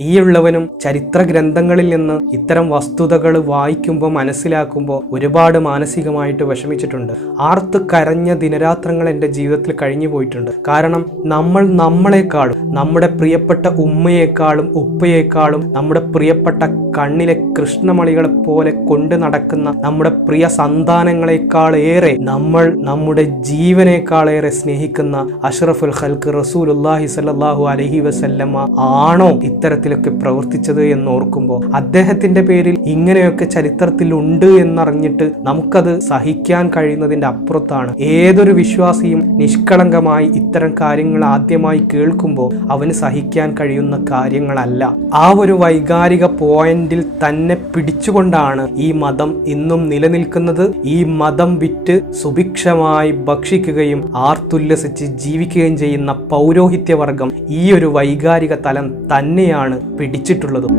ഈയുള്ളവനും ചരിത്ര ഗ്രന്ഥങ്ങളിൽ നിന്ന് ഇത്തരം വസ്തുതകൾ വായിക്കുമ്പോൾ മനസ്സിലാക്കുമ്പോൾ ഒരുപാട് മാനസികമായിട്ട് വിഷമിച്ചിട്ടുണ്ട്. ആർത്ത് കരഞ്ഞ ദിനരാത്രങ്ങൾ എന്റെ ജീവിതത്തിൽ കഴിഞ്ഞു പോയിട്ടുണ്ട്. കാരണം നമ്മൾ നമ്മളെക്കാളും നമ്മുടെ പ്രിയപ്പെട്ട ഉമ്മയേക്കാളും ഉപ്പയേക്കാളും നമ്മുടെ പ്രിയപ്പെട്ട കണ്ണിലെ കൃഷ്ണമണികളെ പോലെ കൊണ്ടു നടക്കുന്ന നമ്മുടെ പ്രിയ സന്താനങ്ങളെക്കാളേറെ നമ്മൾ നമ്മുടെ ജീവനേക്കാളേറെ സ്നേഹിക്കുന്ന അഷ്റഫുൽ റസൂൽ റസൂലുല്ലാഹി സല്ലാഹു അലഹി വസല്ലമ ആണോ ഇത്തരത്തിലൊക്കെ പ്രവർത്തിച്ചത് എന്ന് ഓർക്കുമ്പോൾ അദ്ദേഹത്തിന്റെ പേരിൽ ഇങ്ങനെയൊക്കെ ചരിത്രത്തിൽ ഉണ്ട് എന്നറിഞ്ഞിട്ട് നമുക്കത് സഹിക്കാൻ കഴിയുന്നതിന്റെ അപ്പുറത്താണ്. ഏതൊരു വിശ്വാസിയും നിഷ്കളങ്കമായി ഇത്തരം കാര്യങ്ങൾ ആദ്യമായി കേൾക്കുമ്പോൾ അവന് സഹിക്കാൻ കഴിയുന്ന കാര്യങ്ങളല്ല. ആ ഒരു വൈകാരിക പോയിന്റിൽ തന്നെ പിടിച്ചുകൊണ്ടാണ് ഈ മതം ഇന്നും നിലനിൽക്കുന്നത്. ഈ മതം വിറ്റ് സുഭിക്ഷമായി ഭക്ഷിക്കുകയും ആർത്തുല്ലസിച്ച് ജീവിക്കുകയും ചെയ്യുന്ന പൗരോഹിത്യവർഗം ഈ ഒരു വൈകാരിക തലം തന്നെയാണ് പിടിച്ചിട്ടുള്ളതും.